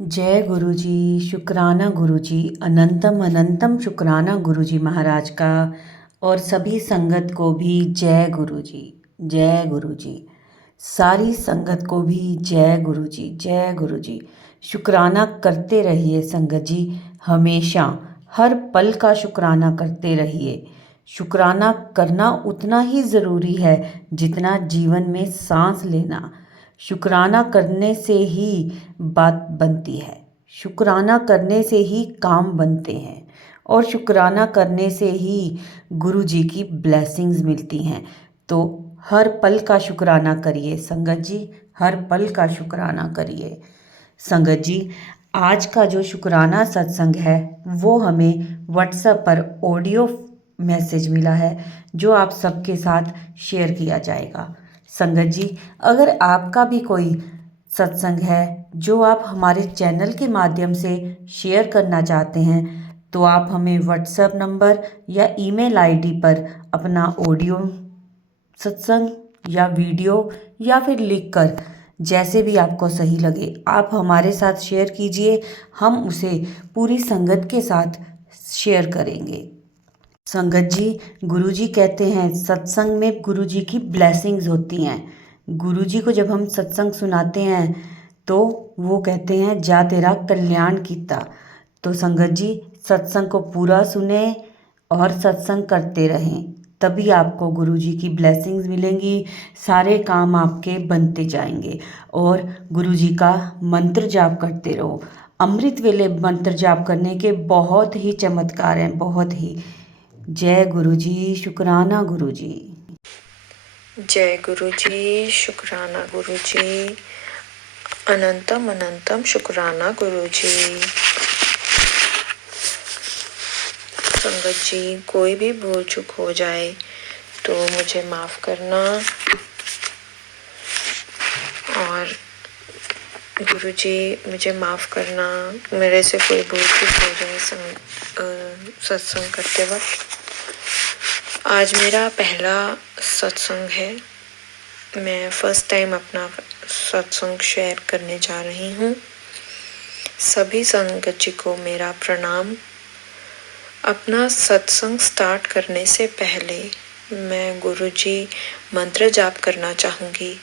जय गुरु जी। शुक्राना गुरु जी, अनंतम अनंतम शुक्राना गुरु जी महाराज का। और सभी संगत को भी जय गुरु जी। जय गुरु जी। सारी संगत को भी जय गुरु जी। जय गुरु जी। शुक्राना करते रहिए संगत जी, हमेशा हर पल का शुक्राना करते रहिए। शुक्राना करना उतना ही ज़रूरी है जितना जीवन में सांस लेना। शुक्राना करने से ही बात बनती है, शुक्राना करने से ही काम बनते हैं, और शुक्राना करने से ही गुरु जी की ब्लेसिंग्स मिलती हैं। तो हर पल का शुक्राना करिए संगत जी, हर पल का शुक्राना करिए संगत जी। आज का जो शुक्राना सत्संग है वो हमें व्हाट्सएप पर ऑडियो मैसेज मिला है, जो आप सबके साथ शेयर किया जाएगा। संगत जी, अगर आपका भी कोई सत्संग है जो आप हमारे चैनल के माध्यम से शेयर करना चाहते हैं, तो आप हमें व्हाट्सएप नंबर या ईमेल आईडी पर अपना ऑडियो सत्संग या वीडियो या फिर लिखकर, जैसे भी आपको सही लगे, आप हमारे साथ शेयर कीजिए। हम उसे पूरी संगत के साथ शेयर करेंगे। संगत जी, गुरुजी कहते हैं सत्संग में गुरुजी की ब्लेसिंग्स होती हैं। गुरुजी को जब हम सत्संग सुनाते हैं तो वो कहते हैं जा तेरा कल्याण कीता। तो संगत जी, सत्संग को पूरा सुने और सत्संग करते रहें, तभी आपको गुरुजी की ब्लेसिंग्स मिलेंगी। सारे काम आपके बनते जाएंगे। और गुरुजी का मंत्र जाप करते रहो। अमृत वेले मंत्र जाप करने के बहुत ही चमत्कार हैं, बहुत ही। जय गुरु जी। शुक्राना गुरु जी। जय गुरु जी। शुक्राना गुरु जी। अनंतम अनंतम शुक्राना गुरु जी। संगत जी, कोई भी भूल चूक हो जाए तो मुझे माफ करना। और गुरु जी, मुझे माफ करना, मेरे से कोई भूल चूक हो जाए सत्संग करते वक्त। आज मेरा पहला सत्संग है। मैं फर्स्ट टाइम अपना सत्संग शेयर करने जा रही हूँ। सभी संगत जी को मेरा प्रणाम। अपना सत्संग स्टार्ट करने से पहले मैं गुरु जी मंत्र जाप करना चाहूँगी।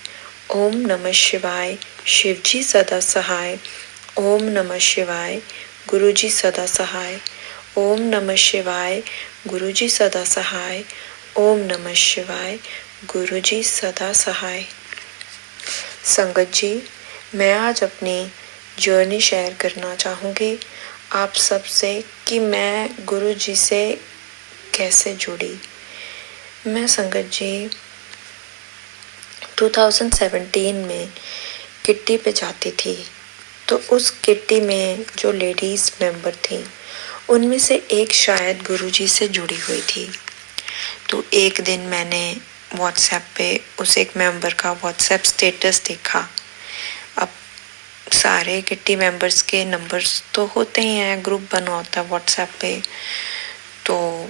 ओम नमः शिवाय, शिव जी सदा सहाय। ओम नमः शिवाय, गुरु जी सदा सहाय। ओम नमः शिवाय, गुरु जी सदा सहाय। ओम नमः शिवाय, गुरु जी सदा सहाय। संगत जी, मैं आज अपनी जर्नी शेयर करना चाहूँगी आप सबसे कि मैं गुरु जी से कैसे जुड़ी। मैं संगत जी 2017 में किट्टी पे जाती थी। तो उस किट्टी में जो लेडीज़ मेंबर थी, उनमें से एक शायद गुरु जी से जुड़ी हुई थी। तो एक दिन मैंने व्हाट्सएप पे उस एक मेंबर का व्हाट्सएप स्टेटस देखा। अब सारे किट्टी मेंबर्स के नंबर्स तो होते ही हैं, ग्रुप बना होता है व्हाट्सएप पे। तो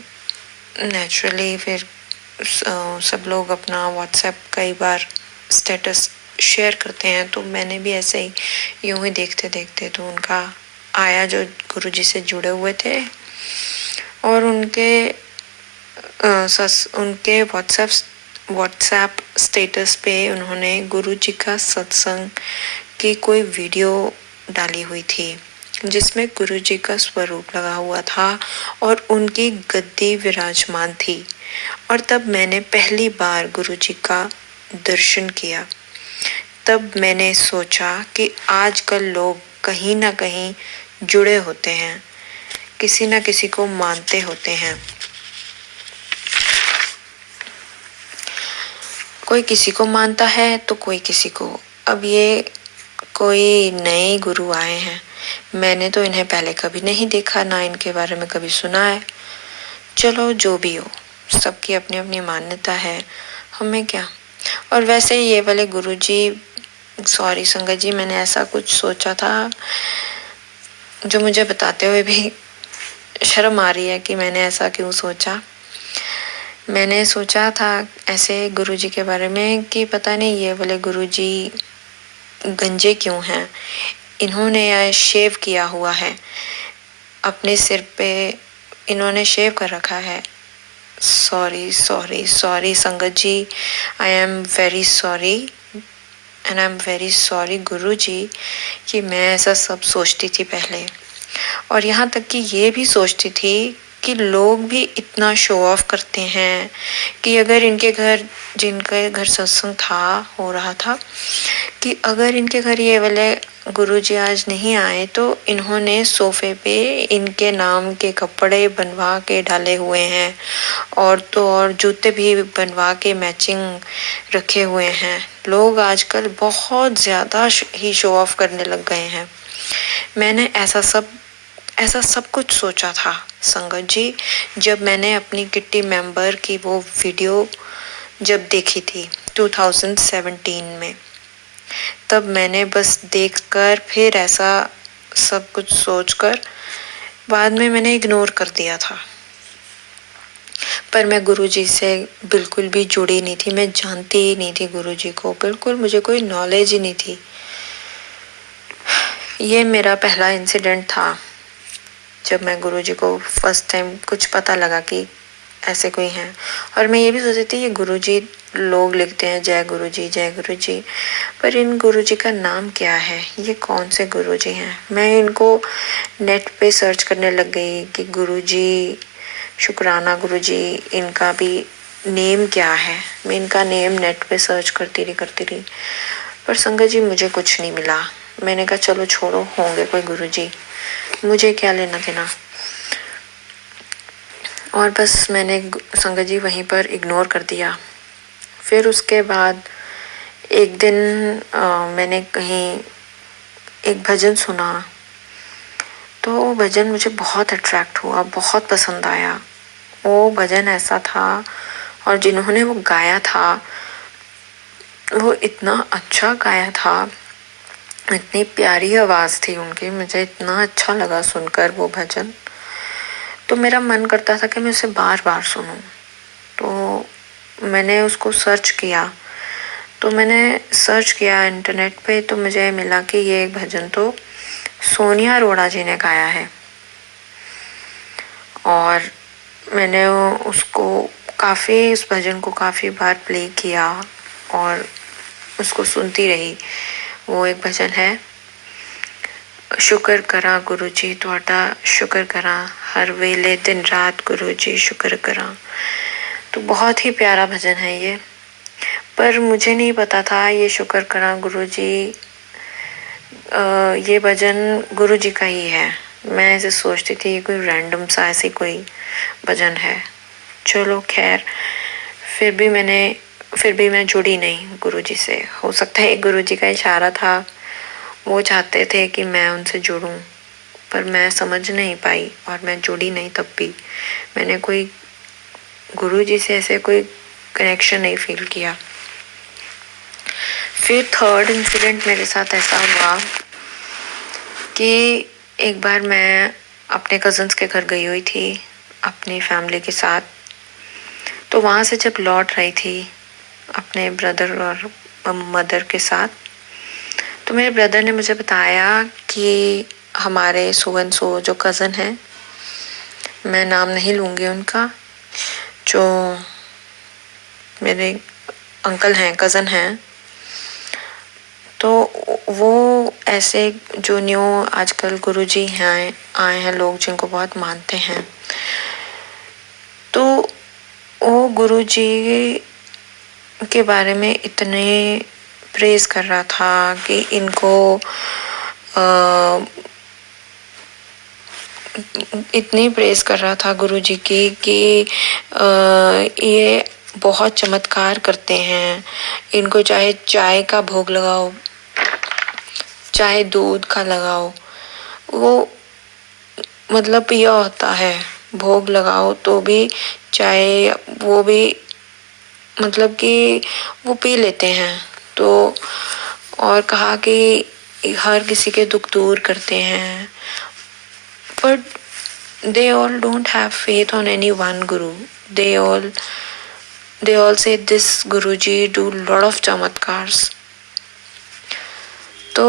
नेचुरली फिर सब लोग अपना व्हाट्सएप कई बार स्टेटस शेयर करते हैं। तो मैंने भी ऐसे ही यूं ही देखते देखते तो उनका आया जो गुरुजी से जुड़े हुए थे, और उनके व्हाट्सएप स्टेटस पे उन्होंने गुरुजी का सत्संग की कोई वीडियो डाली हुई थी, जिसमें गुरुजी का स्वरूप लगा हुआ था और उनकी गद्दी विराजमान थी। और तब मैंने पहली बार गुरुजी का दर्शन किया। तब मैंने सोचा कि आजकल लोग कहीं ना कहीं जुड़े होते हैं, किसी ना किसी को मानते होते हैं। कोई किसी को मानता है तो कोई किसी को। अब ये कोई नए गुरु आए हैं, मैंने तो इन्हें पहले कभी नहीं देखा, ना इनके बारे में कभी सुना है। चलो जो भी हो, सबकी अपनी अपनी मान्यता है, हमें क्या। और वैसे ये वाले गुरुजी, सॉरी संगत जी, मैंने ऐसा कुछ सोचा था जो मुझे बताते हुए भी शर्म आ रही है कि मैंने ऐसा क्यों सोचा। मैंने सोचा था ऐसे गुरुजी के बारे में कि पता नहीं ये वाले गुरुजी गंजे क्यों हैं। इन्होंने शेव किया हुआ है, अपने सिर पे इन्होंने शेव कर रखा है। Sorry sorry sorry Sangat ji, I am very sorry and I am very sorry Guru ji कि मैं ऐसा सब सोचती थी पहले, और यहाँ तक कि ये भी सोचती थी कि लोग भी इतना शो ऑफ करते हैं कि अगर इनके घर, जिनके घर सत्संग हो रहा था, कि अगर इनके घर ये वाले गुरुजी आज नहीं आए तो इन्होंने सोफे पे इनके नाम के कपड़े बनवा के डाले हुए हैं, और तो और जूते भी बनवा के मैचिंग रखे हुए हैं। लोग आजकल बहुत ज़्यादा ही शो ऑफ करने लग गए हैं। मैंने ऐसा सब कुछ सोचा था संगत जी, जब मैंने अपनी किट्टी मेंबर की वो वीडियो जब देखी थी 2017 में, तब मैंने बस देखकर फिर ऐसा सब कुछ सोचकर बाद में मैंने इग्नोर कर दिया था। पर मैं गुरुजी से बिल्कुल भी जुड़ी नहीं थी, मैं जानती ही नहीं थी गुरुजी को, बिल्कुल मुझे कोई नॉलेज ही नहीं थी। ये मेरा पहला इंसिडेंट था जब मैं गुरुजी को फर्स्ट टाइम कुछ पता लगा कि ऐसे कोई हैं। और मैं ये भी सोचती थी ये गुरुजी लोग लिखते हैं जय गुरुजी, पर इन गुरुजी का नाम क्या है, ये कौन से गुरुजी हैं। मैं इनको नेट पे सर्च करने लग गई कि गुरुजी शुक्राना गुरुजी, इनका भी नेम क्या है। मैं इनका नेम नेट पे सर्च करती रही, पर संगत जी मुझे कुछ नहीं मिला। मैंने कहा चलो छोड़ो, होंगे कोई गुरुजी, मुझे क्या लेना देना। और बस मैंने संगत जी वहीं पर इग्नोर कर दिया। फिर उसके बाद एक दिन मैंने कहीं एक भजन सुना, तो वो भजन मुझे बहुत अट्रैक्ट हुआ, बहुत पसंद आया। वो भजन ऐसा था और जिन्होंने वो गाया था वो इतना अच्छा गाया था, इतनी प्यारी आवाज़ थी उनकी, मुझे इतना अच्छा लगा सुनकर वो भजन। तो मेरा मन करता था कि मैं उसे बार बार सुनूं। तो मैंने उसको सर्च किया, तो मैंने सर्च किया इंटरनेट पे, तो मुझे मिला कि ये एक भजन तो सोनिया अरोड़ा जी ने गाया है। और मैंने उसको इस भजन को काफ़ी बार प्ले किया और उसको सुनती रही। वो एक भजन है, शुक्र करा गुरु जी तुहाडा, शुक्र करा हर वेले दिन रात गुरु जी शुक्र करा। तो बहुत ही प्यारा भजन है ये, पर मुझे नहीं पता था ये शुक्र करा गुरु जी, ये भजन गुरु जी का ही है। मैं ऐसे सोचती थी कोई रैंडम सा ऐसी कोई भजन है। चलो खैर, फिर भी मैं जुड़ी नहीं गुरु जी से। हो सकता है गुरु जी का इशारा था, वो चाहते थे कि मैं उनसे जुड़ूं, पर मैं समझ नहीं पाई और मैं जुड़ी नहीं। तब भी मैंने कोई गुरु जी से ऐसे कोई कनेक्शन नहीं फील किया। फिर थर्ड इंसिडेंट मेरे साथ ऐसा हुआ कि एक बार मैं अपने कज़न्स के घर गई हुई थी अपनी फैमिली के साथ। तो वहाँ से जब लौट रही थी अपने ब्रदर और मदर के साथ, तो मेरे ब्रदर ने मुझे बताया कि हमारे सो एंड सो जो कज़न हैं, मैं नाम नहीं लूँगी उनका, जो मेरे अंकल हैं, कज़न हैं, तो वो ऐसे जो न्यू आजकल गुरुजी हैं आए हैं, लोग जिनको बहुत मानते हैं, तो वो गुरुजी के बारे में इतने प्रेज़ कर रहा था कि इनको इतनी प्रेज़ कर रहा था गुरुजी की कि ये बहुत चमत्कार करते हैं। इनको चाहे चाय का भोग लगाओ, चाहे दूध का लगाओ, वो मतलब पिया होता है, भोग लगाओ तो भी, चाहे वो भी मतलब कि वो पी लेते हैं। तो और कहा कि हर किसी के दुख दूर करते हैं, but they all don't have faith on any one guru. They all say this Guruji do lot of chamatkars. तो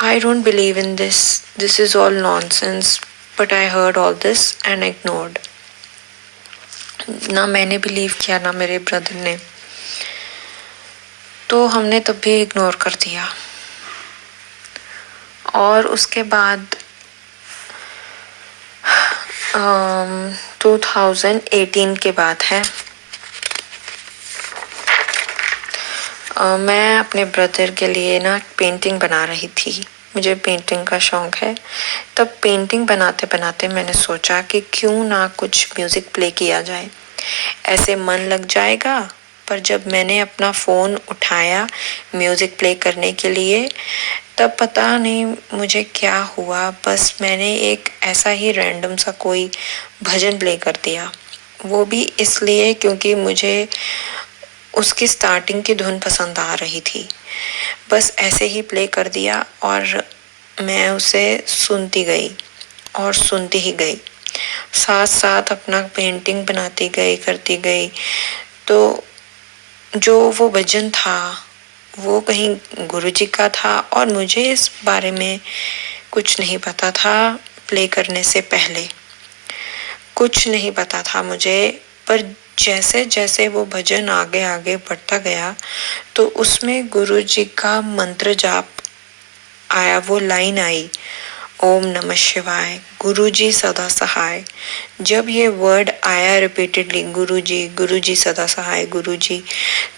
I don't believe in this. This is all nonsense. But I heard all this and ignored. ना मैंने believe किया ना मेरे brother ने, तो हमने तब भी इग्नोर कर दिया। और उसके बाद 2018 के बाद है, मैं अपने ब्रदर के लिए ना पेंटिंग बना रही थी। मुझे पेंटिंग का शौक है। तब पेंटिंग बनाते बनाते मैंने सोचा कि क्यों ना कुछ म्यूज़िक प्ले किया जाए, ऐसे मन लग जाएगा। पर जब मैंने अपना फ़ोन उठाया म्यूज़िक प्ले करने के लिए, तब पता नहीं मुझे क्या हुआ, बस मैंने एक ऐसा ही रैंडम सा कोई भजन प्ले कर दिया। वो भी इसलिए क्योंकि मुझे उसकी स्टार्टिंग की धुन पसंद आ रही थी। बस ऐसे ही प्ले कर दिया और मैं उसे सुनती गई और सुनती ही गई, साथ साथ अपना पेंटिंग बनाती गई, करती गई। तो जो वो भजन था वो कहीं गुरुजी का था और मुझे इस बारे में कुछ नहीं पता था। प्ले करने से पहले कुछ नहीं पता था मुझे, पर जैसे जैसे वो भजन आगे आगे बढ़ता गया तो उसमें गुरुजी का मंत्र जाप आया, वो लाइन आई, ओम नमः शिवाय, गुरुजी सदा सहाय। जब ये वर्ड आया रिपीटेडली, गुरुजी सदा सहाय, गुरुजी,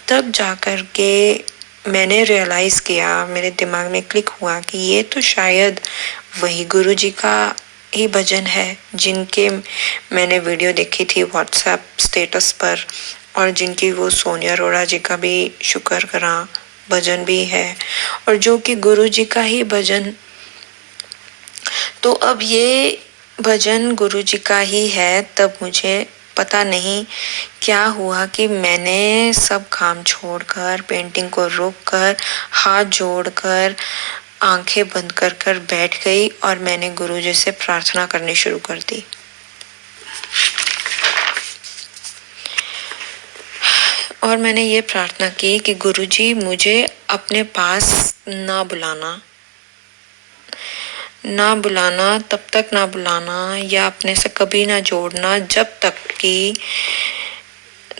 तब जाकर के मैंने रियलाइज किया, मेरे दिमाग में क्लिक हुआ कि ये तो शायद वही गुरुजी का ही भजन है जिनके मैंने वीडियो देखी थी व्हाट्सएप स्टेटस पर, और जिनकी वो सोनिया अरोड़ा जी का भी शुक्र करा भजन भी है, और जो कि गुरुजी का ही भजन। तो अब ये भजन गुरुजी का ही है। तब मुझे पता नहीं क्या हुआ कि मैंने सब काम छोड़कर, पेंटिंग को रोककर, हाथ जोड़कर, आंखें बंद कर कर बैठ गई और मैंने गुरुजी से प्रार्थना करनी शुरू कर दी। और मैंने ये प्रार्थना की कि गुरुजी मुझे अपने पास ना बुलाना, तब तक ना बुलाना या अपने से कभी ना जोड़ना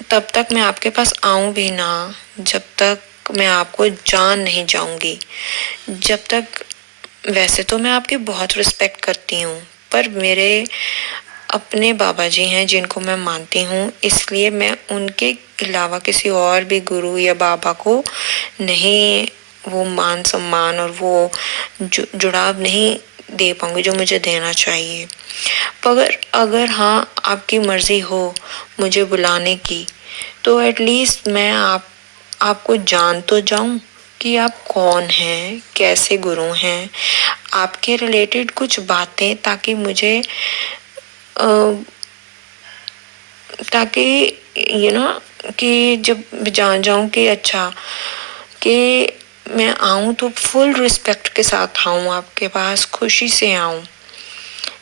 तब तक मैं आपके पास आऊं भी ना, जब तक मैं आपको जान नहीं जाऊंगी। जब तक, वैसे तो मैं आपकी बहुत रिस्पेक्ट करती हूँ, पर मेरे अपने बाबा जी हैं जिनको मैं मानती हूँ, इसलिए मैं उनके अलावा किसी और भी गुरु या बाबा को नहीं वो मान सम्मान और वो जुड़ाव नहीं दे पाऊंगी जो मुझे देना चाहिए। पर अगर हाँ आपकी मर्जी हो मुझे बुलाने की, तो एटलीस्ट मैं आपको जान तो जाऊं कि आप कौन हैं, कैसे गुरु हैं, आपके रिलेटेड कुछ बातें, ताकि मुझे ताकि कि जब जान जाऊं कि अच्छा कि मैं आऊं तो फुल रिस्पेक्ट के साथ आऊं आपके पास, खुशी से आऊं,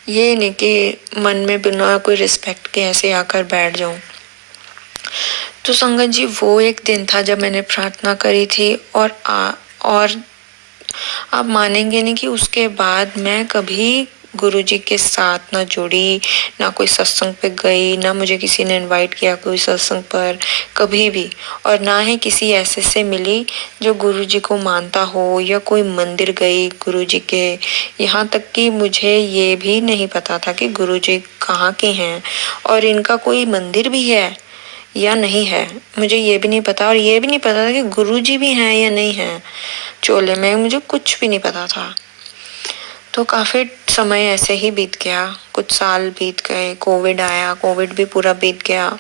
ये नहीं कि मन में बिना कोई रिस्पेक्ट के ऐसे आकर बैठ जाऊं। तो संगत जी, वो एक दिन था जब मैंने प्रार्थना करी थी और आप मानेंगे नहीं कि उसके बाद मैं कभी गुरुजी के साथ ना जुड़ी, ना कोई सत्संग पे गई, ना मुझे किसी ने इनवाइट किया कोई सत्संग पर कभी भी, और ना ही किसी ऐसे से मिली जो गुरुजी को मानता हो या कोई मंदिर गई गुरुजी के। यहाँ तक कि मुझे ये भी नहीं पता था कि गुरुजी कहाँ के हैं और इनका कोई मंदिर भी है या नहीं है, मुझे ये भी नहीं पता। और ये भी नहीं पता था कि गुरुजी भी हैं या नहीं हैं चोले में, मुझे कुछ भी नहीं पता था। तो काफ़ी समय ऐसे ही बीत गया, कुछ साल बीत गए, कोविड आया, कोविड भी पूरा बीत गया।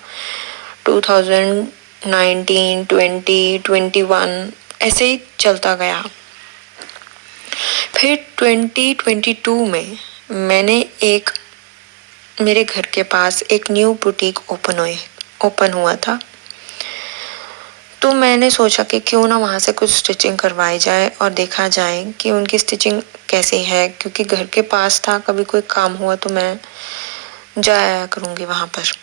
2019, 20, 21 ऐसे ही चलता गया। फिर 2022 में मैंने मेरे घर के पास एक न्यू बुटीक ओपन हुआ था। तो मैंने सोचा कि क्यों ना वहाँ से कुछ स्टिचिंग करवाई जाए और देखा जाए कि उनकी स्टिचिंग कैसी है, क्योंकि घर के पास था, कभी कोई काम हुआ तो मैं जाया करूँगी वहाँ पर।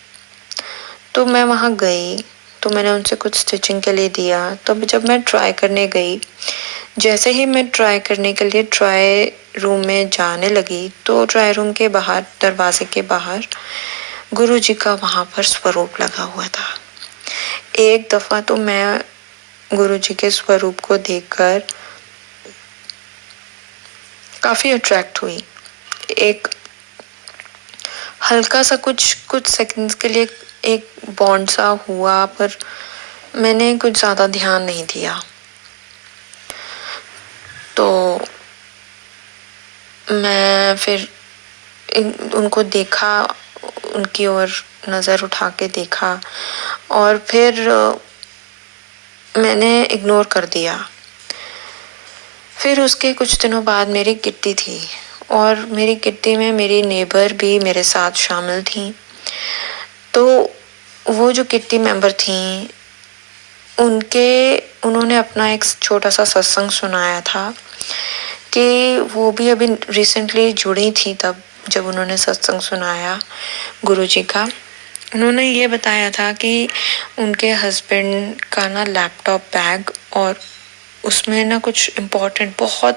तो मैं वहाँ गई तो मैंने उनसे कुछ स्टिचिंग के लिए दिया। तो जब मैं ट्राई करने गई, जैसे ही मैं ट्राई करने के लिए ट्राई रूम में जाने लगी तो ट्राई रूम के बाहर, दरवाजे के बाहर गुरुजी का वहाँ पर स्वरूप लगा हुआ था। एक दफ़ा तो मैं गुरुजी के स्वरूप को देखकर काफ़ी अट्रैक्ट हुई। एक हल्का सा कुछ सेकंड्स के लिए एक बॉन्ड सा हुआ, पर मैंने कुछ ज़्यादा ध्यान नहीं दिया। तो मैं फिर उनको देखा, उनकी ओर नज़र उठा के देखा और फिर मैंने इग्नोर कर दिया। फिर उसके कुछ दिनों बाद मेरी किट्टी थी और मेरी किट्टी में मेरी नेबर भी मेरे साथ शामिल थी। तो वो जो किट्टी मेंबर थी उन्होंने अपना एक छोटा सा सत्संग सुनाया था कि वो भी अभी रिसेंटली जुड़ी थी तब जब उन्होंने सत्संग सुनाया गुरुजी का। उन्होंने ये बताया था कि उनके हस्बैंड का ना लैपटॉप बैग और उसमें ना कुछ बहुत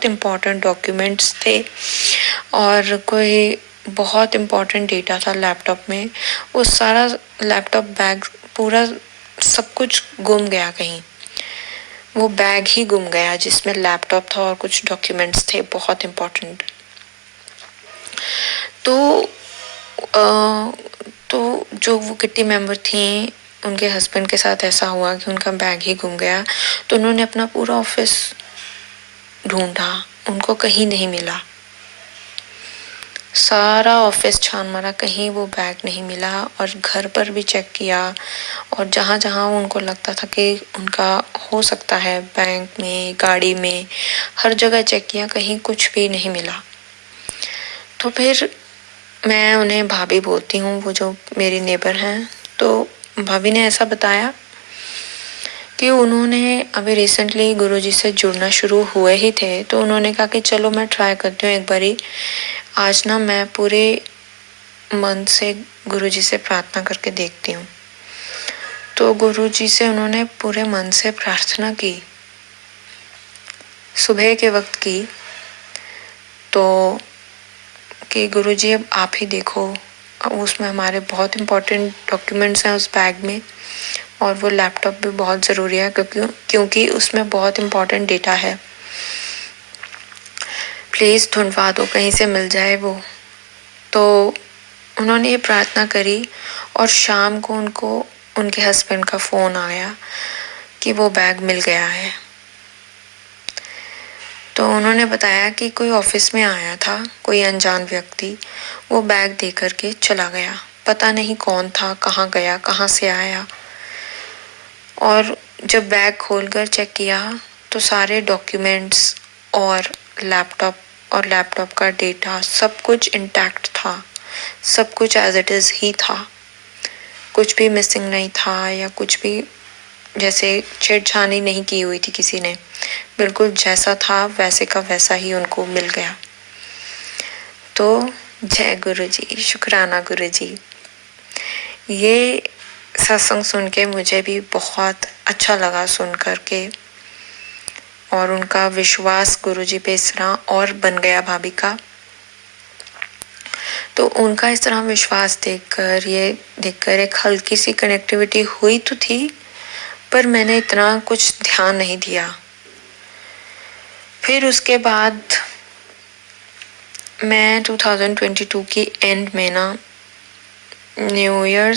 इम्पोर्टेंट डॉक्यूमेंट्स थे और कोई बहुत इम्पोर्टेंट डेटा था लैपटॉप में। वो सारा लैपटॉप बैग पूरा सब कुछ गुम गया कहीं। वो बैग ही गुम गया जिसमें लैपटॉप था और कुछ डॉक्यूमेंट्स थे बहुत इम्पोर्टेंट। तो जो वो किट्टी मेंबर थी उनके हस्बैंड के साथ ऐसा हुआ कि उनका बैग ही गुम गया। तो उन्होंने अपना पूरा ऑफिस ढूंढा, उनको कहीं नहीं मिला। सारा ऑफिस छान मारा, कहीं वो बैग नहीं मिला और घर पर भी चेक किया और जहाँ जहाँ उनको लगता था कि उनका हो सकता है, बैंक में, गाड़ी में, हर जगह चेक किया, कहीं कुछ भी नहीं मिला। तो फिर मैं उन्हें भाभी बोलती हूँ, वो जो मेरी नेबर हैं। तो भाभी ने ऐसा बताया कि उन्होंने अभी रिसेंटली गुरुजी से जुड़ना शुरू हुए ही थे, तो उन्होंने कहा कि चलो मैं ट्राई करती हूँ एक बारी। आज ना मैं पूरे मन से गुरुजी से प्रार्थना करके देखती हूँ। तो गुरुजी से उन्होंने पूरे मन से प्रार्थना की, सुबह के वक्त की। तो कि गुरुजी अब आप ही देखो, उसमें हमारे बहुत इम्पोर्टेंट डॉक्यूमेंट्स हैं उस बैग में और वो लैपटॉप भी बहुत ज़रूरी है क्योंकि उसमें बहुत इम्पोर्टेंट डेटा है। प्लीज़ ढूंढवा दो, कहीं से मिल जाए वो। तो उन्होंने ये प्रार्थना करी और शाम को उनको उनके हस्बैंड का फ़ोन आया कि वो बैग मिल गया है। तो उन्होंने बताया कि कोई ऑफिस में आया था, कोई अनजान व्यक्ति, वो बैग दे करके चला गया। पता नहीं कौन था, कहाँ गया, कहाँ से आया। और जब बैग खोलकर चेक किया तो सारे डॉक्यूमेंट्स और लैपटॉप का डेटा सब कुछ इंटैक्ट था, सब कुछ एज इट इज़ ही था। कुछ भी मिसिंग नहीं था या कुछ भी जैसे छेड़छानी नहीं की हुई थी किसी ने। बिल्कुल जैसा था वैसे का वैसा ही उनको मिल गया। तो जय गुरुजी, शुक्राना गुरुजी। ये सत्संग सुन के मुझे भी बहुत अच्छा लगा सुन कर के, और उनका विश्वास गुरुजी पे इस तरह और बन गया भाभी का। तो उनका इस तरह विश्वास देखकर एक हल्की सी कनेक्टिविटी हुई तो थी, पर मैंने इतना कुछ ध्यान नहीं दिया। फिर उसके बाद मैं 2022 की एंड में ना न्यू ईयर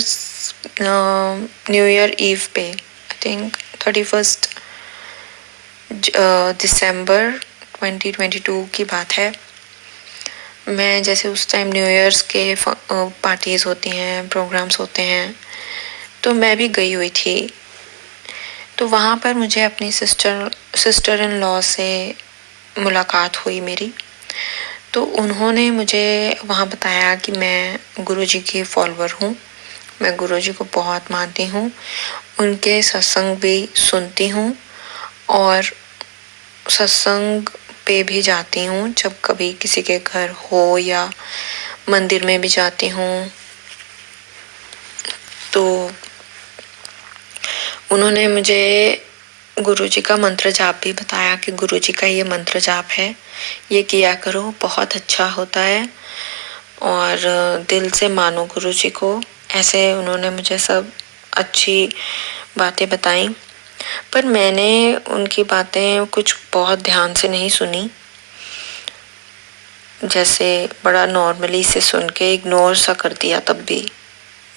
ईव पे, आई थिंक 31 दिसंबर 2022 की बात है। मैं जैसे उस टाइम न्यू ईयर्स के पार्टीज़ होती हैं, प्रोग्राम्स होते हैं, तो मैं भी गई हुई थी। तो वहाँ पर मुझे अपनी सिस्टर इन लॉ से मुलाकात हुई मेरी। तो उन्होंने मुझे वहाँ बताया कि मैं गुरुजी की फॉलोअर हूँ, मैं गुरुजी को बहुत मानती हूँ, उनके सत्संग भी सुनती हूँ और सत्संग पे भी जाती हूँ जब कभी किसी के घर हो या मंदिर में भी जाती हूँ। तो उन्होंने मुझे गुरुजी का मंत्र जाप भी बताया कि गुरुजी का ये मंत्र जाप है, ये किया करो, बहुत अच्छा होता है और दिल से मानो गुरुजी को। ऐसे उन्होंने मुझे सब अच्छी बातें बताई, पर मैंने उनकी बातें कुछ बहुत ध्यान से नहीं सुनी, जैसे बड़ा नॉर्मली से सुन के इग्नोर सा कर दिया। तब भी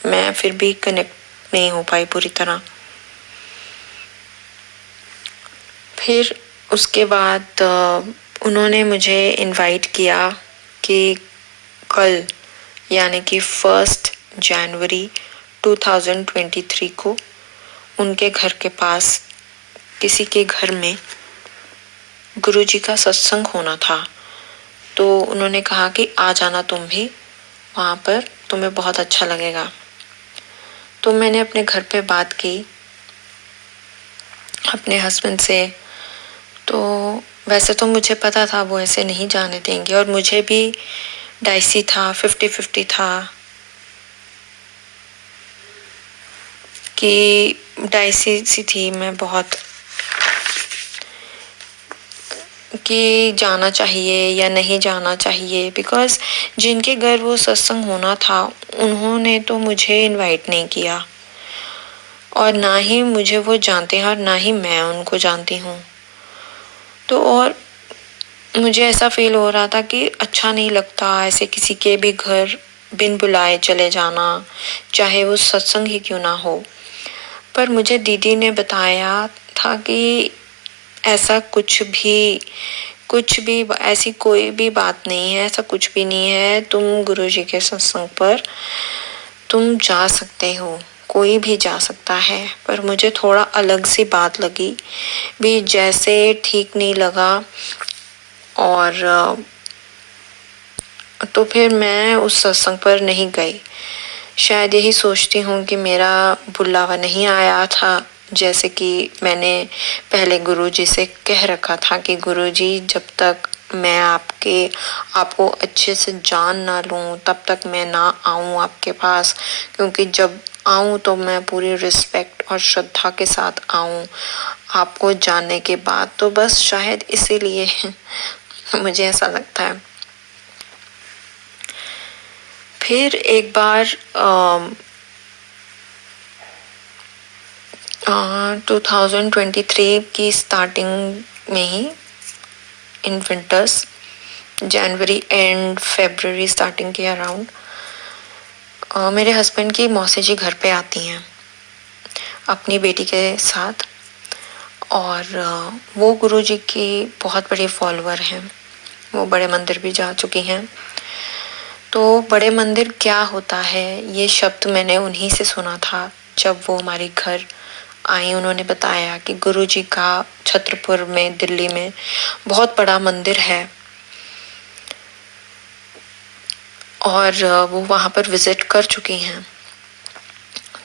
मैं फिर भी कनेक्ट नहीं हो पाई पूरी तरह। फिर उसके बाद उन्होंने मुझे इनवाइट किया कि कल यानी कि 1 जनवरी 2023 को उनके घर के पास किसी के घर में गुरुजी का सत्संग होना था। तो उन्होंने कहा कि आ जाना तुम भी वहाँ पर, तुम्हें बहुत अच्छा लगेगा। तो मैंने अपने घर पे बात की अपने हस्बैंड से। तो वैसे तो मुझे पता था वो ऐसे नहीं जाने देंगे और मुझे भी डाइसी था, 50-50 था कि डाइसी सी थी मैं बहुत, कि जाना चाहिए या नहीं जाना चाहिए। बिकॉज़ जिनके घर वो सत्संग होना था उन्होंने तो मुझे इनवाइट नहीं किया और ना ही मुझे वो जानते हैं और ना ही मैं उनको जानती हूँ। तो और मुझे ऐसा फील हो रहा था कि अच्छा नहीं लगता ऐसे किसी के भी घर बिन बुलाए चले जाना, चाहे वो सत्संग ही क्यों ना हो। पर मुझे दीदी ने बताया था कि ऐसा कुछ भी ऐसी कोई भी बात नहीं है, ऐसा कुछ भी नहीं है। तुम गुरुजी के सत्संग पर तुम जा सकते हो, कोई भी जा सकता है। पर मुझे थोड़ा अलग सी बात लगी भी, जैसे ठीक नहीं लगा। और तो फिर मैं उस सत्संग पर नहीं गई। शायद यही सोचती हूँ कि मेरा बुलावा नहीं आया था, जैसे कि मैंने पहले गुरुजी से कह रखा था कि गुरुजी जब तक मैं आपको अच्छे से जान ना लूँ तब तक मैं ना आऊँ आपके पास, क्योंकि जब आऊँ तो मैं पूरी रिस्पेक्ट और श्रद्धा के साथ आऊँ आपको जानने के बाद। तो बस शायद इसीलिए मुझे ऐसा लगता है। फिर एक बार 2023 की स्टार्टिंग में ही in winters, January and February starting के अराउंड, मेरे हस्बैंड की मौसी जी घर पे आती हैं अपनी बेटी के साथ। और वो गुरुजी की बहुत बड़ी फॉलोअर हैं, वो बड़े मंदिर भी जा चुकी हैं। तो बड़े मंदिर क्या होता है ये शब्द मैंने उन्हीं से सुना था जब वो हमारे घर आई। उन्होंने बताया कि गुरुजी का छतरपुर में, दिल्ली में बहुत बड़ा मंदिर है और वो वहाँ पर विजिट कर चुकी हैं।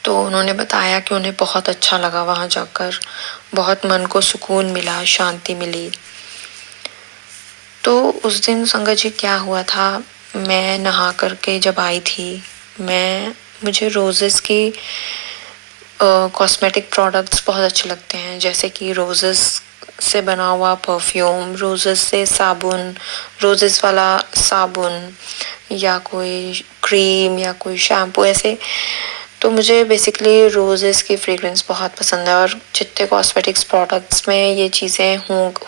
तो उन्होंने बताया कि उन्हें बहुत अच्छा लगा वहाँ जाकर, बहुत मन को सुकून मिला, शांति मिली। तो उस दिन संगत जी क्या हुआ था, मैं नहा करके जब आई थी, मुझे रोजेस की कॉस्मेटिक प्रोडक्ट्स बहुत अच्छे लगते हैं, जैसे कि रोजेस से बना हुआ परफ्यूम, रोजेस से साबुन, रोजेस वाला साबुन या कोई क्रीम या कोई शैम्पू ऐसे। तो मुझे बेसिकली रोजेस की फ्रेग्रेंस बहुत पसंद है और जितने कॉस्मेटिक्स प्रोडक्ट्स में ये चीज़ें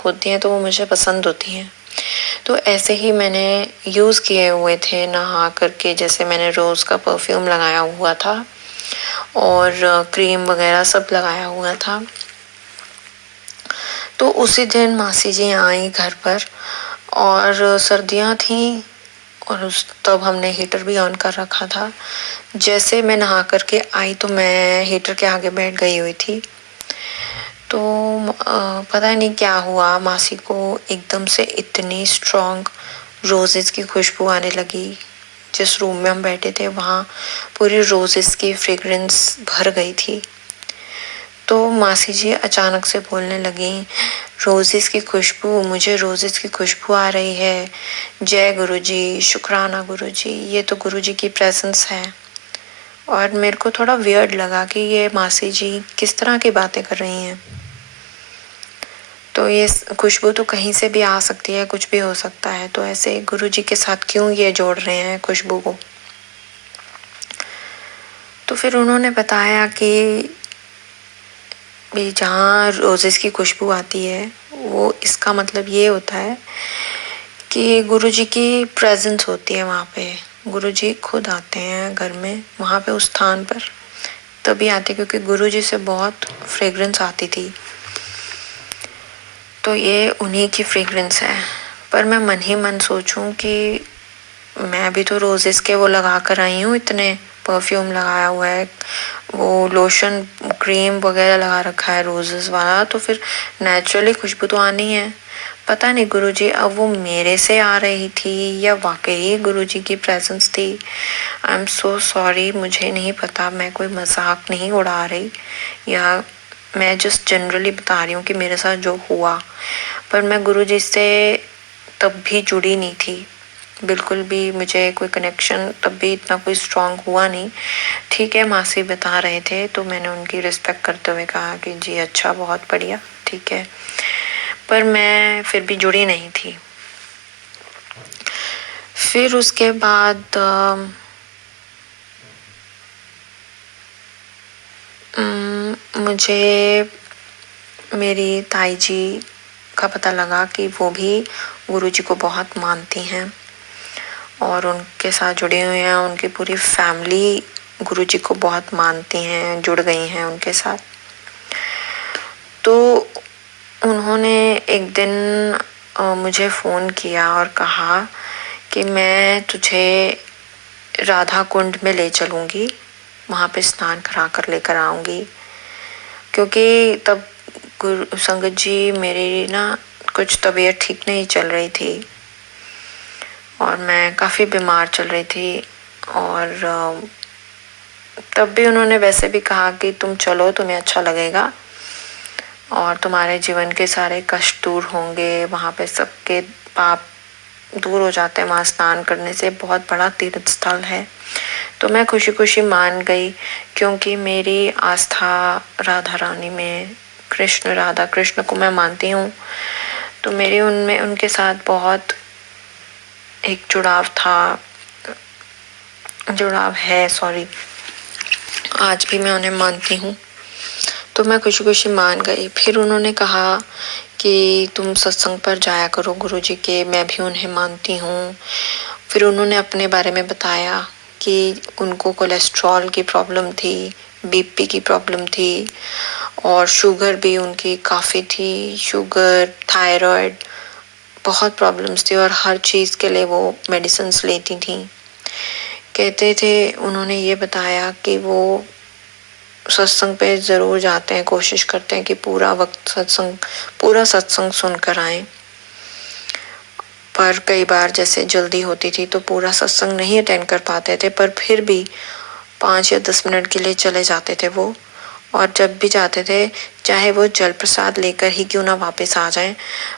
होती हैं तो वो मुझे पसंद होती हैं। तो ऐसे ही मैंने यूज़ किए हुए थे नहा करके, जैसे मैंने रोज़ का परफ्यूम लगाया हुआ था और क्रीम वगैरह सब लगाया हुआ था। तो उसी दिन मासी जी आई घर पर और सर्दियाँ थी और तब हमने हीटर भी ऑन कर रखा था। जैसे मैं नहा करके आई तो मैं हीटर के आगे बैठ गई हुई थी। तो पता नहीं क्या हुआ, मासी को एकदम से इतनी स्ट्रॉन्ग रोजेस की खुशबू आने लगी। जिस रूम में हम बैठे थे वहाँ पूरी रोजेस की फ्रेग्रेंस भर गई थी। तो मासी जी अचानक से बोलने लगी, रोजेस की खुशबू, मुझे रोजेस की खुशबू आ रही है, जय गुरुजी, शुक्राना गुरुजी, ये तो गुरुजी की प्रेजेंस है। और मेरे को थोड़ा वियर्ड लगा कि ये मासी जी किस तरह की बातें कर रही हैं। तो ये खुशबू तो कहीं से भी आ सकती है, कुछ भी हो सकता है, तो ऐसे गुरुजी के साथ क्यों ये जोड़ रहे हैं खुशबू को। तो फिर उन्होंने बताया कि भी जहाँ रोजेस की खुशबू आती है वो इसका मतलब ये होता है कि गुरुजी की प्रेजेंस होती है वहाँ पे। गुरुजी खुद आते हैं घर में, वहाँ पे उस स्थान पर तभी आते, क्योंकि गुरुजी से बहुत फ्रेग्रेंस आती थी, तो ये उन्हीं की फ्रेग्रेंस है। पर मैं मन ही मन सोचूं कि मैं भी तो रोजेस के वो लगा कर आई हूँ, इतने परफ्यूम लगाया हुआ है, वो लोशन क्रीम वगैरह लगा रखा है रोजेस वाला, तो फिर नेचुरली खुशबू तो आनी है। पता नहीं गुरुजी अब वो मेरे से आ रही थी या वाकई गुरुजी की प्रेजेंस थी। आई एम सो सॉरी, मुझे नहीं पता, मैं कोई मजाक नहीं उड़ा रही, या मैं जस्ट जनरली बता रही हूँ कि मेरे साथ जो हुआ। पर मैं गुरुजी से तब भी जुड़ी नहीं थी, बिल्कुल भी मुझे कोई कनेक्शन तब भी इतना कोई स्ट्रांग हुआ नहीं। ठीक है, मासी बता रहे थे तो मैंने उनकी रिस्पेक्ट करते हुए कहा कि जी अच्छा, बहुत बढ़िया, ठीक है, पर मैं फिर भी जुड़ी नहीं थी। फिर उसके बाद मुझे मेरी ताई जी का पता लगा कि वो भी गुरुजी को बहुत मानती हैं और उनके साथ जुड़ी हुई हैं, उनकी पूरी फैमिली गुरुजी को बहुत मानती हैं, जुड़ गई हैं उनके साथ। तो उन्होंने एक दिन मुझे फ़ोन किया और कहा कि मैं तुझे राधा कुंड में ले चलूँगी, वहाँ पे स्नान करा कर लेकर आऊँगी, क्योंकि तब गुरु संगत जी मेरी ना कुछ तबीयत ठीक नहीं चल रही थी और मैं काफ़ी बीमार चल रही थी। और तब भी उन्होंने वैसे भी कहा कि तुम चलो, तुम्हें अच्छा लगेगा और तुम्हारे जीवन के सारे कष्ट दूर होंगे, वहाँ पे सबके पाप दूर हो जाते हैं, वहाँ स्नान करने से, बहुत बड़ा तीर्थ स्थल है। तो मैं खुशी खुशी मान गई, क्योंकि मेरी आस्था राधा रानी में, कृष्ण, राधा कृष्ण को मैं मानती हूँ, तो मेरी उनमें उनके साथ बहुत एक जुड़ाव था, जुड़ाव है, सॉरी, आज भी मैं उन्हें मानती हूँ। तो मैं खुशी खुशी मान गई। फिर उन्होंने कहा कि तुम सत्संग पर जाया करो गुरुजी के, मैं भी उन्हें मानती हूँ। फिर उन्होंने अपने बारे में बताया कि उनको कोलेस्ट्रॉल की प्रॉब्लम थी, बीपी की प्रॉब्लम थी और शुगर भी उनकी काफ़ी थी, शुगर, थायराइड, बहुत प्रॉब्लम्स थी और हर चीज़ के लिए वो मेडिसिन्स लेती थी। कहते थे, उन्होंने ये बताया कि वो सत्संग पे ज़रूर जाते हैं, कोशिश करते हैं कि पूरा सत्संग सुनकर आएं, पर कई बार जैसे जल्दी होती थी तो पूरा सत्संग नहीं अटेंड कर पाते थे, पर फिर भी 5 या 10 मिनट के लिए चले जाते थे वो। और जब भी जाते थे, चाहे वो जल प्रसाद लेकर ही क्यों ना वापस आ जाएं,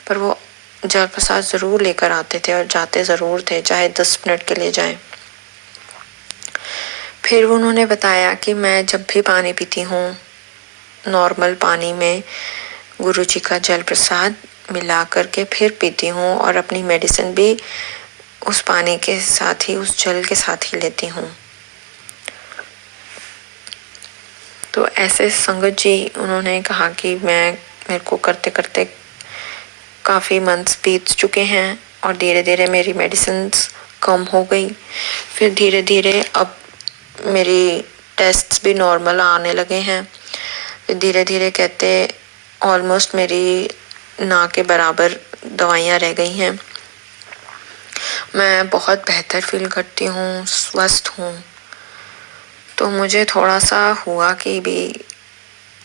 पर वो जल प्रसाद ज़रूर लेकर आते थे और जाते ज़रूर थे, चाहे 10 मिनट के लिए जाएं। फिर उन्होंने बताया कि मैं जब भी पानी पीती हूँ, नॉर्मल पानी में गुरुजी का जल प्रसाद मिला करके फिर पीती हूँ और अपनी मेडिसिन भी उस पानी के साथ ही, उस जल के साथ ही लेती हूँ। तो ऐसे संगत जी उन्होंने कहा कि मेरे को करते करते काफ़ी मंथ्स बीत चुके हैं और धीरे धीरे मेरी मेडिसिन्स कम हो गई। फिर धीरे धीरे अब मेरी टेस्ट्स भी नॉर्मल आने लगे हैं। फिर धीरे धीरे कहते ऑलमोस्ट मेरी ना के बराबर दवाइयाँ रह गई हैं। मैं बहुत बेहतर फील करती हूँ, स्वस्थ हूँ। तो मुझे थोड़ा सा हुआ कि भी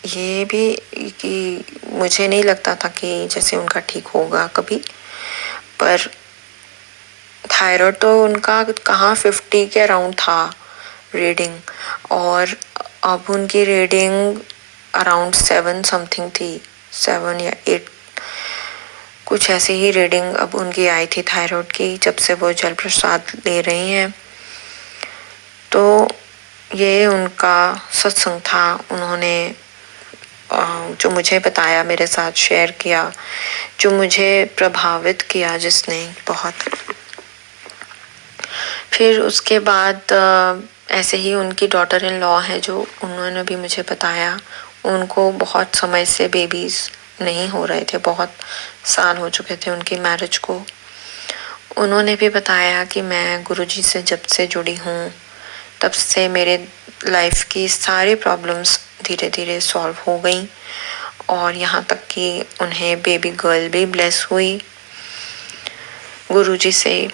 ये भी कि मुझे नहीं लगता था कि जैसे उनका ठीक होगा कभी, पर थायराइड तो उनका कहाँ 50 के अराउंड था रीडिंग, और अब उनकी रीडिंग अराउंड 7 समथिंग थी, 7 या 8 कुछ ऐसी ही रीडिंग अब उनकी आई थी थायराइड की, जब से वो जल प्रसाद ले रही हैं। तो ये उनका सत्संग था, उन्होंने जो मुझे बताया, मेरे साथ शेयर किया, जो मुझे प्रभावित किया जिसने बहुत। फिर उसके बाद ऐसे ही उनकी डॉटर इन लॉ है जो, उन्होंने भी मुझे बताया, उनको बहुत समय से बेबीज नहीं हो रहे थे, बहुत साल हो चुके थे उनकी मैरिज को। उन्होंने भी बताया कि मैं गुरुजी से जब से जुड़ी हूँ तब से मेरे लाइफ की सारी प्रॉब्लम्स धीरे धीरे सॉल्व हो गई, और यहाँ तक कि उन्हें बेबी गर्ल भी ब्लेस हुई गुरुजी से।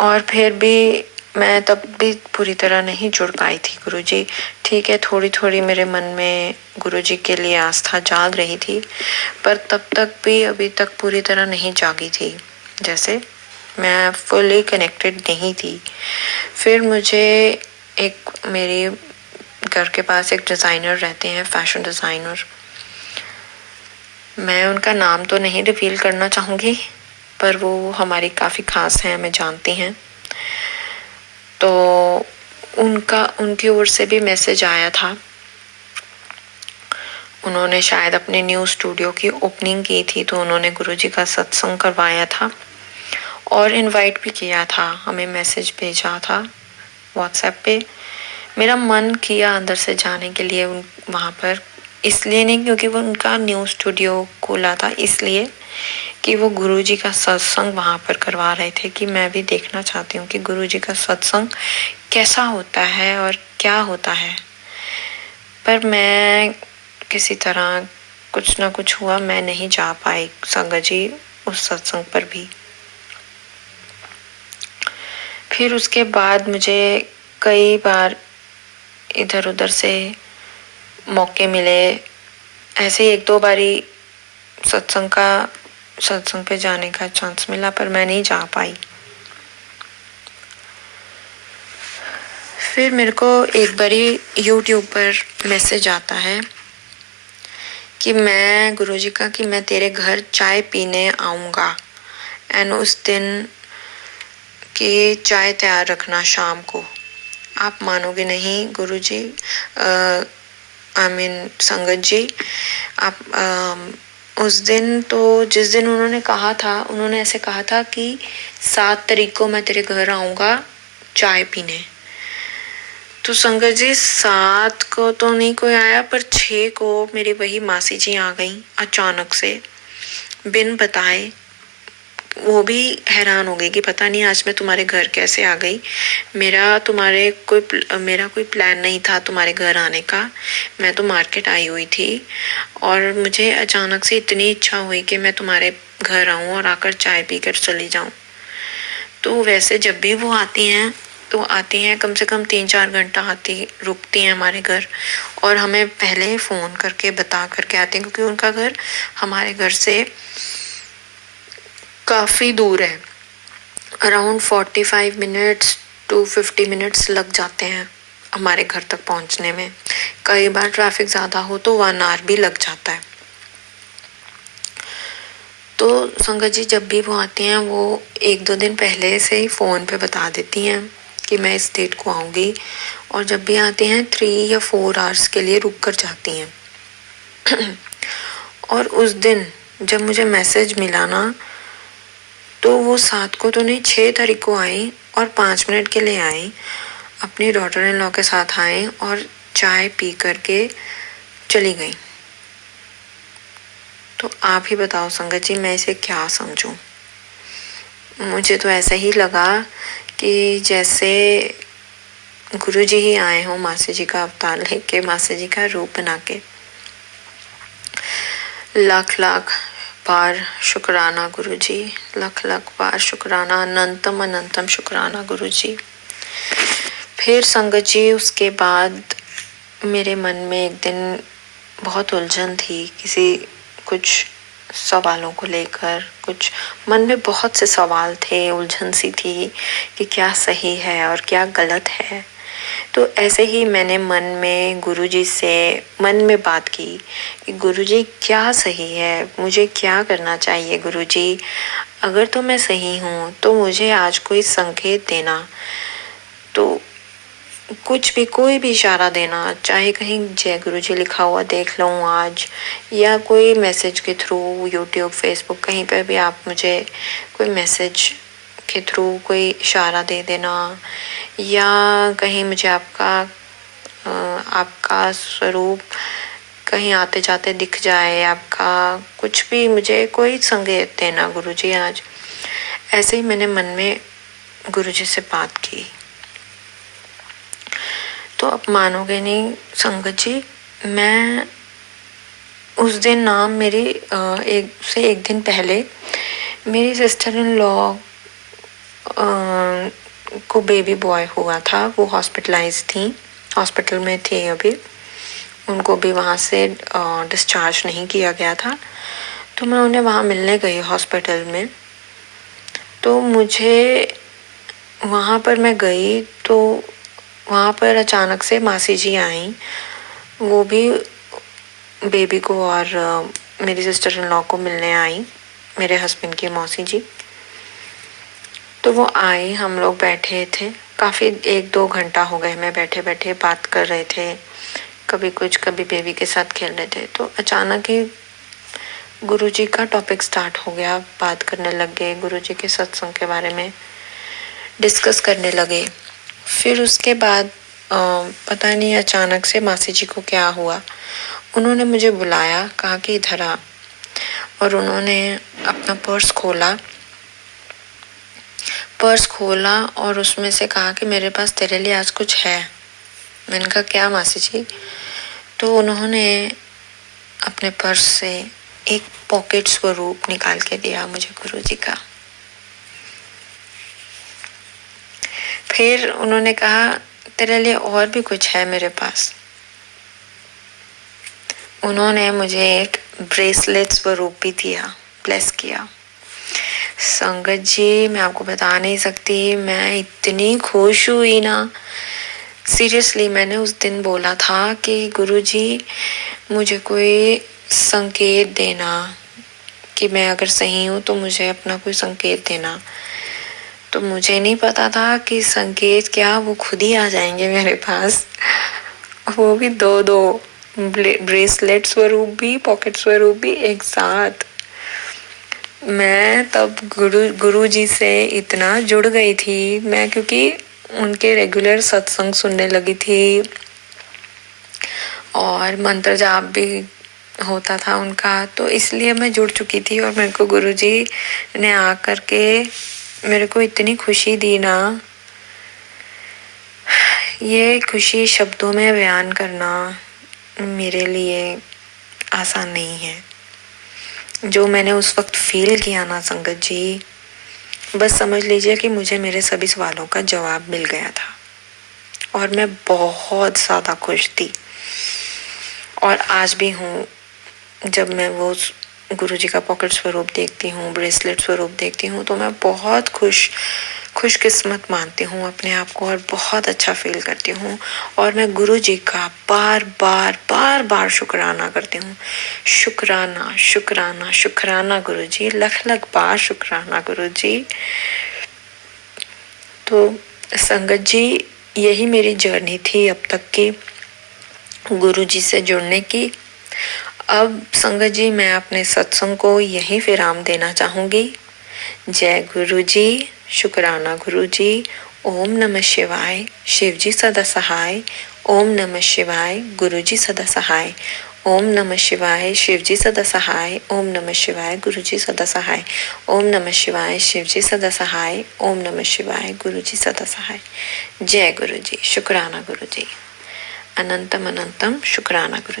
और फिर भी मैं तब भी पूरी तरह नहीं जुड़ पाई थी गुरुजी। ठीक है, थोड़ी थोड़ी मेरे मन में गुरुजी के लिए आस्था जाग रही थी, पर तब तक भी अभी तक पूरी तरह नहीं जागी थी, जैसे मैं फुली कनेक्टेड नहीं थी। फिर मुझे एक, मेरे घर के पास एक डिज़ाइनर रहते हैं, फैशन डिज़ाइनर, मैं उनका नाम तो नहीं रिवील करना चाहूँगी, पर वो हमारी काफ़ी ख़ास हैं, हमें जानती हैं। तो उनकी ओर से भी मैसेज आया था। उन्होंने शायद अपने न्यू स्टूडियो की ओपनिंग की थी, तो उन्होंने गुरुजी का सत्संग करवाया था और इनवाइट भी किया था, हमें मैसेज भेजा था व्हाट्सएप पे। मेरा मन किया अंदर से जाने के लिए वहाँ पर, इसलिए नहीं क्योंकि वो उनका न्यू स्टूडियो खोला था, इसलिए कि वो गुरुजी का सत्संग वहाँ पर करवा रहे थे, कि मैं भी देखना चाहती हूँ कि गुरुजी का सत्संग कैसा होता है और क्या होता है। पर मैं किसी तरह कुछ ना कुछ हुआ, मैं नहीं जा पाई संगत जी उस सत्संग पर भी। फिर उसके बाद मुझे कई बार इधर उधर से मौके मिले, ऐसे एक दो बारी सत्संग पे जाने का चांस मिला, पर मैं नहीं जा पाई। फिर मेरे को एक बारी YouTube पर मैसेज आता है कि मैं गुरुजी का, कि मैं तेरे घर चाय पीने आऊँगा, एंड उस दिन कि चाय तैयार रखना शाम को। आप मानोगे नहीं गुरुजी, संगत जी, आप उस दिन, तो जिस दिन उन्होंने कहा था, उन्होंने ऐसे कहा था कि 7 तारीख को मैं तेरे घर आऊँगा चाय पीने। तो संगत जी 7 को तो नहीं कोई आया, पर 6 को मेरी वही मासी जी आ गई अचानक से, बिन बताए। वो भी हैरान हो गई कि पता नहीं आज मैं तुम्हारे घर कैसे आ गई, मेरा कोई प्लान नहीं था तुम्हारे घर आने का, मैं तो मार्केट आई हुई थी, और मुझे अचानक से इतनी इच्छा हुई कि मैं तुम्हारे घर आऊँ और आकर चाय पीकर चली जाऊँ। तो वैसे जब भी वो आती हैं तो आती हैं कम से कम 3-4 घंटा रुकती हैं हमारे घर, और हमें पहले फ़ोन करके बता करके आती हैं, क्योंकि उनका घर हमारे घर से काफ़ी दूर है, अराउंड 45 मिनट्स टू 50 मिनट्स लग जाते हैं हमारे घर तक पहुंचने में। कई बार ट्रैफिक ज़्यादा हो तो 1 आवर भी लग जाता है। तो संगत जी जब भी वो आती हैं, वो 1-2 दिन पहले से ही फ़ोन पे बता देती हैं कि मैं इस डेट को आऊँगी, और जब भी आती हैं 3 या 4 आवर्स के लिए रुक कर जाती हैं। और उस दिन जब मुझे मैसेज मिला ना, तो वो 7 को तो नहीं, 6 तारीख को आई, और 5 मिनट के लिए आई, अपनी डॉटर इन लॉ के साथ आई और चाय पी करके चली गई। तो आप ही बताओ संगत जी, मैं इसे क्या समझूं। मुझे तो ऐसा ही लगा कि जैसे गुरुजी ही आए हों मासी जी का अवतार लेके, मासी जी का रूप बना के। लाख लाख बार शुक्राना गुरुजी, लाख लाख बार शुक्राना, अनंतम अनंतम शुक्राना गुरुजी। फिर संगत जी उसके बाद मेरे मन में एक दिन बहुत उलझन थी, कुछ सवालों को लेकर, कुछ मन में बहुत से सवाल थे, उलझन सी थी कि क्या सही है और क्या गलत है। तो ऐसे ही मैंने मन में गुरुजी से बात की कि गुरुजी क्या सही है, मुझे क्या करना चाहिए गुरुजी, अगर तो मैं सही हूँ तो मुझे आज कोई संकेत देना। तो कुछ भी कोई भी इशारा देना, चाहे कहीं जय गुरु जी लिखा हुआ देख लूँ आज, या कोई मैसेज के थ्रू यूट्यूब फेसबुक कहीं पे भी आप मुझे कोई मैसेज के थ्रू कोई इशारा दे देना, या कहीं मुझे आपका स्वरूप कहीं आते जाते दिख जाए, आपका कुछ भी मुझे कोई संकेत देना गुरुजी आज। ऐसे ही मैंने मन में गुरुजी से बात की। तो अब मानोगे नहीं संगत जी, मैं उस दिन ना मेरी एक दिन पहले मेरी सिस्टर इन लॉ को बेबी बॉय हुआ था। वो हॉस्पिटलाइज थी, हॉस्पिटल में थी अभी, उनको भी वहाँ से डिस्चार्ज नहीं किया गया था। तो मैं उन्हें वहाँ मिलने गई हॉस्पिटल में। तो मुझे वहाँ पर मैं गई तो वहाँ पर अचानक से मासी जी आई, वो भी बेबी को और मेरी सिस्टर इन लॉ को मिलने आई, मेरे हस्बैंड की मौसी जी। तो वो आई, हम लोग बैठे थे काफ़ी 1-2 घंटा हो गए हमें बैठे बैठे बात कर रहे थे, कभी कुछ कभी बेबी के साथ खेल रहे थे। तो अचानक ही गुरुजी का टॉपिक स्टार्ट हो गया, बात करने लग गए, गुरुजी के सत्संग के बारे में डिस्कस करने लगे। फिर उसके बाद पता नहीं अचानक से मासी जी को क्या हुआ, उन्होंने मुझे बुलाया, कहा कि इधर आ, और उन्होंने अपना पर्स खोला और उसमें से कहा कि मेरे पास तेरे लिए आज कुछ है। मैंने कहा क्या मासी जी? तो उन्होंने अपने पर्स से एक पॉकेट स्वरूप निकाल के दिया मुझे गुरुजी का। फिर उन्होंने कहा तेरे लिए और भी कुछ है मेरे पास। उन्होंने मुझे एक ब्रेसलेट स्वरूप भी दिया, ब्लेस किया। संगत जी, मैं आपको बता नहीं सकती, मैं इतनी खुश हुई ना। सीरियसली मैंने उस दिन बोला था कि गुरुजी मुझे कोई संकेत देना, कि मैं अगर सही हूँ तो मुझे अपना कोई संकेत देना। तो मुझे नहीं पता था कि संकेत क्या, वो खुद ही आ जाएंगे मेरे पास, वो भी 2-2 ब्रेसलेट स्वरूप भी, पॉकेट स्वरूप भी एक साथ। मैं तब गुरु जी से इतना जुड़ गई थी मैं, क्योंकि उनके रेगुलर सत्संग सुनने लगी थी और मंत्र जाप भी होता था उनका, तो इसलिए मैं जुड़ चुकी थी। और मेरे को गुरुजी ने आकर के मेरे को इतनी खुशी दी ना, ये खुशी शब्दों में बयान करना मेरे लिए आसान नहीं है। जो मैंने उस वक्त फील किया ना संगत जी, बस समझ लीजिए कि मुझे मेरे सभी सवालों का जवाब मिल गया था और मैं बहुत ज़्यादा खुश थी। और आज भी हूँ, जब मैं वो गुरुजी का पॉकेट स्वरूप देखती हूँ, ब्रेसलेट स्वरूप देखती हूँ, तो मैं बहुत खुशकिस्मत मानती हूँ अपने आप को और बहुत अच्छा फील करती हूँ। और मैं गुरुजी का बार बार शुक्राना करती हूँ। शुक्राना शुक्राना शुक्राना गुरुजी, लख बार शुक्राना गुरुजी। तो संगत जी, यही मेरी जर्नी थी अब तक की गुरुजी से जुड़ने की। अब संगत जी, मैं अपने सत्संग को यही विराम देना चाहूँगी। जय गुरु जी, शुक्राना गुरु जी। ओम नमः शिवाय, शिव जी सदा सहाय। ओम नमः शिवाय, गुरु जी सदा सहाय। ओम नमः शिवाय, शिव जी सदा सहाय। ओम नमः शिवाय, गुरु जी सदा सहाय। ओम नमः शिवाय, शिव जी सदा सहाय। ओम नमः शिवाय, गुरु जी सदा सहाय। जय गुरु जी, शुक्राना गुरु जी। अनंतम अनंतम शुक्राना गुरु।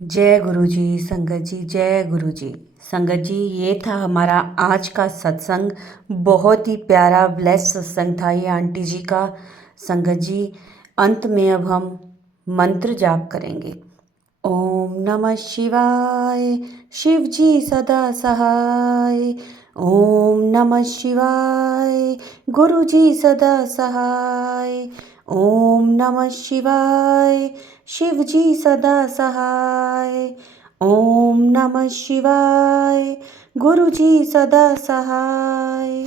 जय गुरु जी। संगत जी, जय गुरु जी। संगत जी, ये था हमारा आज का सत्संग। बहुत ही प्यारा ब्लेस सत्संग था ये आंटी जी का। संगत जी, अंत में अब हम मंत्र जाप करेंगे। ओम नमः शिवाय, शिव जी सदा सहाय। ओम नमः शिवाय, गुरु जी सदा सहाय। ओम नमः शिवाय, शिव जी सदा सहाय। ओम नमः शिवाय, गुरु जी सदा सहाय।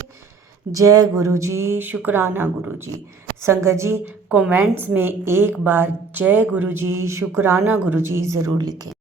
जय गुरु जी, शुक्राना गुरु जी। संगत जी कमेंट्स में एक बार जय गुरु जी शुक्राना गुरु जी ज़रूर लिखें।